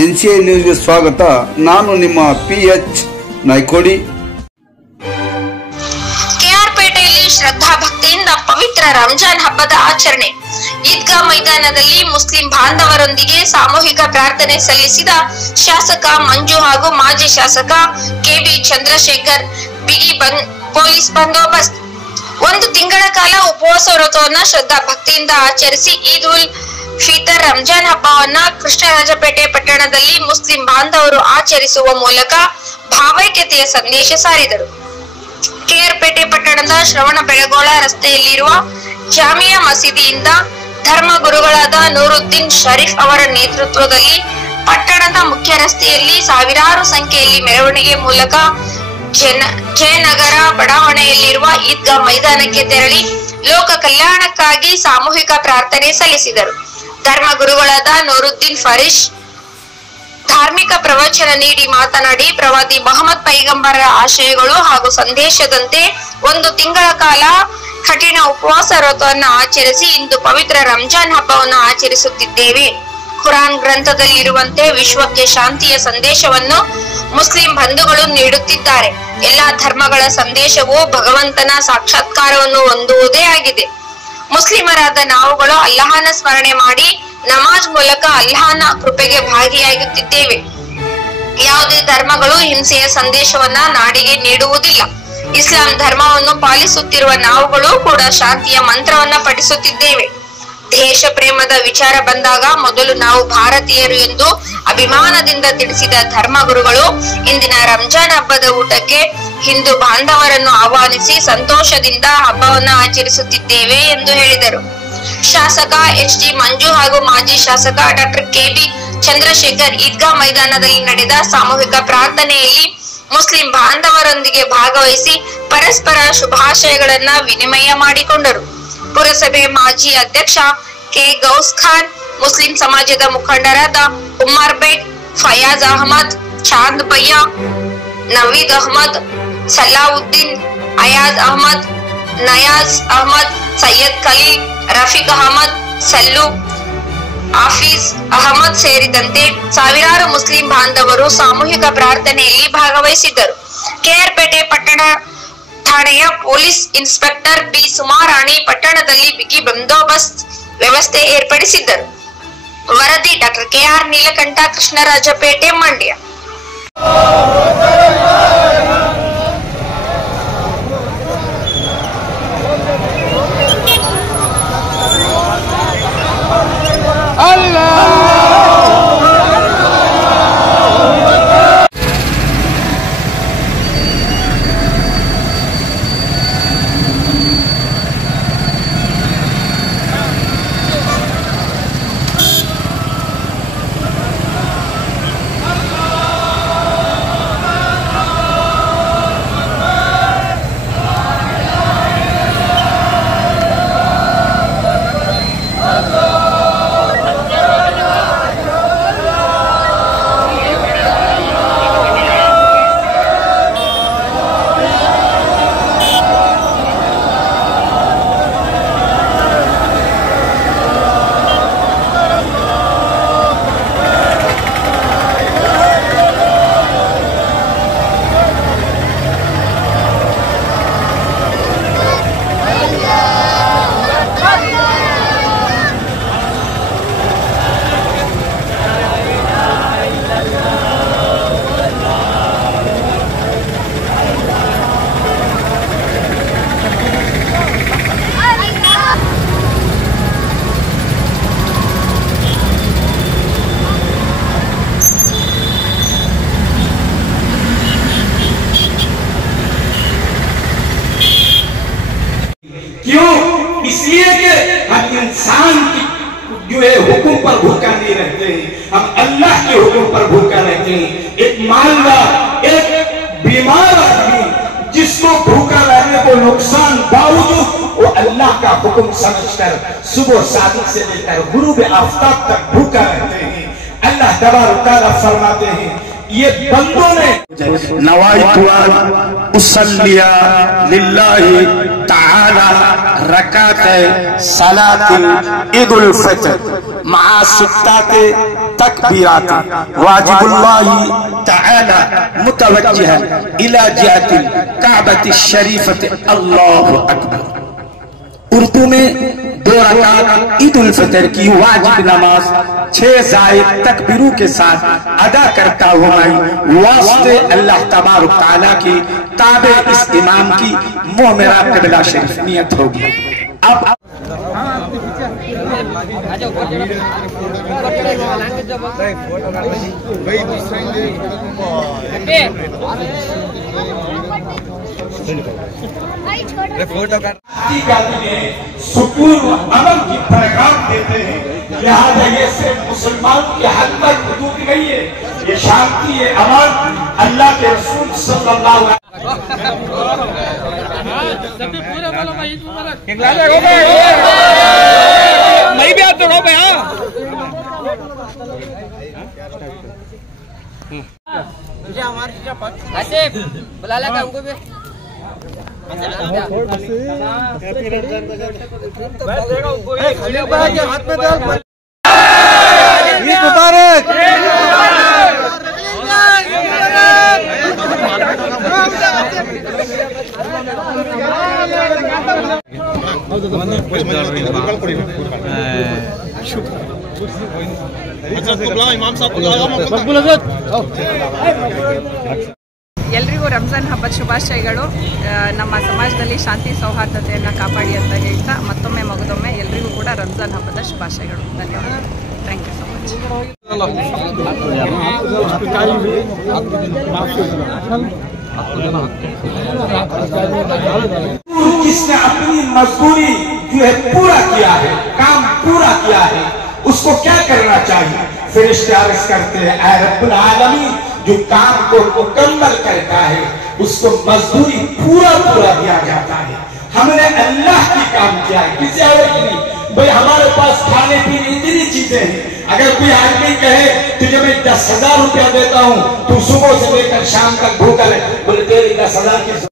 NCI ನ್ಯೂಸ್ಗೆ ಸ್ವಾಗತ. ನಾನು ನಿಮ್ಮ PH ನಾಯ್ಕೋಡಿ. ಕೆಆರ್ಪೇಟೆಯಲ್ಲಿ ಶ್ರದ್ಧಾ ಭಕ್ತಿಯಿಂದ ಪವಿತ್ರ ರಂಜಾನ್ ಹಬ್ಬದ ಆಚರಣೆ. ಈದ್ಗಾ ಮೈದಾನದಲ್ಲಿ ಮುಸ್ಲಿಂ ಬಾಂಧವರೊಂದಿಗೆ ಸಾಮೂಹಿಕ ಪ್ರಾರ್ಥನೆ ಸಲ್ಲಿಸಿದ ಶಾಸಕ ಮಂಜು ಹಾಗೂ ಮಾಜಿ ಶಾಸಕ KB ಚಂದ್ರಶೇಖರ್. ಬಿಗಿ ಪೊಲೀಸ್ ಬಂದೋಬಸ್ತ್. ಒಂದು ತಿಂಗಳ ಕಾಲ ಉಪವಾಸ ವ್ರತವನ್ನ ಶ್ರದ್ಧಾ ಭಕ್ತಿಯಿಂದ ಆಚರಿಸಿ ಈದ್ ಉಲ್ ಫಿತರ್ ರಂಜಾನ್ ಹಬ್ಬವನ್ನ ಕೃಷ್ಣರಾಜಪೇಟೆ ಪಟ್ಟಣದಲ್ಲಿ ಮುಸ್ಲಿಂ ಬಾಂಧವರು ಆಚರಿಸುವ ಮೂಲಕ ಭಾವೈಕ್ಯತೆಯ ಸಂದೇಶ ಸಾರಿದರು. ಕೆಆರ್ಪೇಟೆ ಪಟ್ಟಣದ ಶ್ರವಣ ಬೆಳಗೋಳ ರಸ್ತೆಯಲ್ಲಿರುವ ಜಾಮಿಯಾ ಮಸೀದಿಯಿಂದ ಧರ್ಮ ಗುರುಗಳಾದ ನೂರುದ್ದೀನ್ ಶರೀಫ್ ಅವರ ನೇತೃತ್ವದಲ್ಲಿ ಪಟ್ಟಣದ ಮುಖ್ಯ ರಸ್ತೆಯಲ್ಲಿ ಸಾವಿರಾರು ಸಂಖ್ಯೆಯಲ್ಲಿ ಮೆರವಣಿಗೆ ಮೂಲಕ ಜಯನಗರ ಬಡಾವಣೆಯಲ್ಲಿರುವ ಈದ್ಗಾ ಮೈದಾನಕ್ಕೆ ತೆರಳಿ ಲೋಕ ಕಲ್ಯಾಣಕ್ಕಾಗಿ ಸಾಮೂಹಿಕ ಪ್ರಾರ್ಥನೆ ಸಲ್ಲಿಸಿದರು. ಧರ್ಮ ಗುರುಗಳಾದ ನೂರುದ್ದೀನ್ ಫರೀಶ್ ಧಾರ್ಮಿಕ ಪ್ರವಚನ ನೀಡಿ ಮಾತನಾಡಿ, ಪ್ರವಾದಿ ಮೊಹಮ್ಮದ್ ಪೈಗಂಬರರ ಆಶಯಗಳು ಹಾಗೂ ಸಂದೇಶದಂತೆ ಒಂದು ತಿಂಗಳ ಕಾಲ ಕಠಿಣ ಉಪವಾಸ ವ್ರತವನ್ನು ಆಚರಿಸಿ ಇಂದು ಪವಿತ್ರ ರಂಜಾನ್ ಹಬ್ಬವನ್ನು ಆಚರಿಸುತ್ತಿದ್ದೇವೆ. ಕುರಾನ್ ಗ್ರಂಥದಲ್ಲಿರುವಂತೆ ವಿಶ್ವಕ್ಕೆ ಶಾಂತಿಯ ಸಂದೇಶವನ್ನು ಮುಸ್ಲಿಂ ಬಂಧುಗಳು ನೀಡುತ್ತಿದ್ದಾರೆ. ಎಲ್ಲಾ ಧರ್ಮಗಳ ಸಂದೇಶವು ಭಗವಂತನ ಸಾಕ್ಷಾತ್ಕಾರವನ್ನು ಹೊಂದುವುದೇ ಆಗಿದೆ. ಮುಸ್ಲಿಮರಾದ ನಾವುಗಳು ಅಲ್ಲಾಹನ ಸ್ಮರಣೆ ಮಾಡಿ ನಮಾಜ್ ಮೂಲಕ ಅಲ್ಲಾಹನ ಕೃಪೆಗೆ ಭಾಗಿಯಾಗುತ್ತಿದ್ದೇವೆ. ಯಾವುದೇ ಧರ್ಮಗಳು ಹಿಂಸೆಯ ಸಂದೇಶವನ್ನ ನಾಡಿಗೆ ನೀಡುವುದಿಲ್ಲ. ಇಸ್ಲಾಂ ಧರ್ಮವನ್ನು ಪಾಲಿಸುತ್ತಿರುವ ನಾವುಗಳು ಕೂಡ ಶಾಂತಿಯ ಮಂತ್ರವನ್ನ ಪಠಿಸುತ್ತಿದ್ದೇವೆ. ದೇಶ ಪ್ರೇಮದ ವಿಚಾರ ಬಂದಾಗ ಮೊದಲು ನಾವು ಭಾರತೀಯರು ಎಂದು ಅಭಿಮಾನದಿಂದ ತಿಳಿಸಿದ ಧರ್ಮಗುರುಗಳು ಇಂದಿನ ರಂಜಾನ್ ಹಬ್ಬದ ಊಟಕ್ಕೆ ಹಿಂದೂ ಬಾಂಧವರನ್ನು ಆಹ್ವಾನಿಸಿ ಸಂತೋಷದಿಂದ ಹಬ್ಬವನ್ನ ಆಚರಿಸುತ್ತಿದ್ದೇವೆ ಎಂದು ಹೇಳಿದರು. ಶಾಸಕ HD ಮಂಜು ಹಾಗೂ ಮಾಜಿ ಶಾಸಕ ಡಾಕ್ಟರ್ KB ಚಂದ್ರಶೇಖರ್ ಈದ್ಗಾ ಮೈದಾನದಲ್ಲಿ ನಡೆದ ಸಾಮೂಹಿಕ ಪ್ರಾರ್ಥನೆಯಲ್ಲಿ ಮುಸ್ಲಿಂ ಬಾಂಧವರೊಂದಿಗೆ ಭಾಗವಹಿಸಿ ಪರಸ್ಪರ ಶುಭಾಶಯಗಳನ್ನ ವಿನಿಮಯ ಮಾಡಿಕೊಂಡರು. ಪುರಸಭೆ ಮಾಜಿ ಅಧ್ಯಕ್ಷ K ಗೌಸ್ ಖಾನ್, ಮುಸ್ಲಿಂ ಸಮಾಜದ ಮುಖಂಡರಾದ ಉಮರ್ ಬೇಗ್, ಫಯಾಜ್ ಅಹಮದ್, ಚಾಂದ್ ಭಯ್ಯ, ನವೀದ್ ಅಹಮದ್, ಸಲಾವುದ್ದೀನ್, ಅಯಾಜ್ ಅಹಮದ್, ನಯಾಜ್ ಅಹಮದ್, ಸೈಯದ್ ಖಲೀಲ್, ರಫೀಕ್ ಅಹಮದ್, ಸಲ್ಲು, ಆಫೀಸ್ ಅಹಮದ್ ಸೇರಿದಂತೆ ಸಾವಿರಾರು ಮುಸ್ಲಿಂ ಬಾಂಧವರು ಸಾಮೂಹಿಕ ಪ್ರಾರ್ಥನೆಯಲ್ಲಿ ಭಾಗವಹಿಸಿದ್ದರು. ಕೆಆರ್ಪೇಟೆ ಪಟ್ಟಣ ಠಾಣೆಯ ಪೊಲೀಸ್ ಇನ್ಸ್ಪೆಕ್ಟರ್ B ಸುಮಾರಾಣಿ ಪಟ್ಟಣದಲ್ಲಿ ಬಿಗಿ ಬಂದೋಬಸ್ತ್ ವ್ಯವಸ್ಥೆ ಏರ್ಪಡಿಸಿದ್ದರು. ವರದಿ ಡಾಕ್ಟರ್ KR ನೀಲಕಂಠ, ಕೃಷ್ಣರಾಜಪೇಟೆ, ಮಂಡ್ಯ. इसलिए कि हम इंसान की जो है हुक्म पर भूखा नहीं रहते हैं, हम अल्लाह के हुक्म पर भूखा रहते हैं। एक मालदार, एक बीमार आदमी जिसको भूखा रहने को नुकसान बावजूद वो अल्लाह का हुक्म समझकर सुबह सादिक से लेकर गुरूब आफ्ताब तक भूखा रहते हैं। अल्लाह तबारक तआला फरमाते हैं, ये बंदों ने नवाइतु उसल्लिया लिल्लाहि ताला रकात सलातिल ईदुल फितर मआ सित्ताते तकबीरात वाजिबुल्लाहि तआला मुतवज्जिहन इला जिहतिल काबतिश शरीफत अल्लाहु अकबर। उर्दू में 2 रकात ईद उल फितर की वाजिब नमाज 6 जायद तकबीरों के साथ अदा करता हुआ वास्ते अल्लाह तबारक तआला की ताबे इस इमाम की मुंह मेरा क़िबला शरीफ नियत होगी। अब सुकून अमन की पैगाम देते हैं, लिहाजा ये सिर्फ मुसलमान के हक तक महदूद नहीं है, ये शांति ये अमन अल्लाह के रसूल सल्लल्लाहु अलैहि नहीं भी आप तो रो पे बुला लगा उनको भी हाथ में मुबारक ಎಲ್ರಿಗೂ ರಂಜಾನ್ ಹಬ್ಬದ ಶುಭಾಶಯಗಳು. ನಮ್ಮ ಸಮಾಜದಲ್ಲಿ ಶಾಂತಿ ಸೌಹಾರ್ದತೆಯನ್ನು ಕಾಪಾಡಿ ಅಂತ ಹೇಳ್ತಾ ಮತ್ತೊಮ್ಮೆ ಮಗದೊಮ್ಮೆ ಎಲ್ರಿಗೂ ಕೂಡ ರಂಜಾನ್ ಹಬ್ಬದ ಶುಭಾಶಯಗಳು. ಧನ್ಯವಾದ. Thank you so much. जिसने अपनी मजदूरी जो है पूरा किया है, काम पूरा किया है, उसको क्या करना चाहिए? फरिश्ते अर्ज़ करते हैं, ऐ रब्बुल आलमीन, जो काम को मुकम्मल करता है उसको मजदूरी पूरा दिया जाता है। हमने अल्लाह की काम किया है, किसी और की नहीं। भाई हमारे पास खाने पीने इतनी चीजें हैं, अगर कोई आदमी कहे तुझे मैं 10,000 रुपया देता हूँ, तू सुबह से लेकर शाम तक भूखा है, बोले तेरी 10,000 की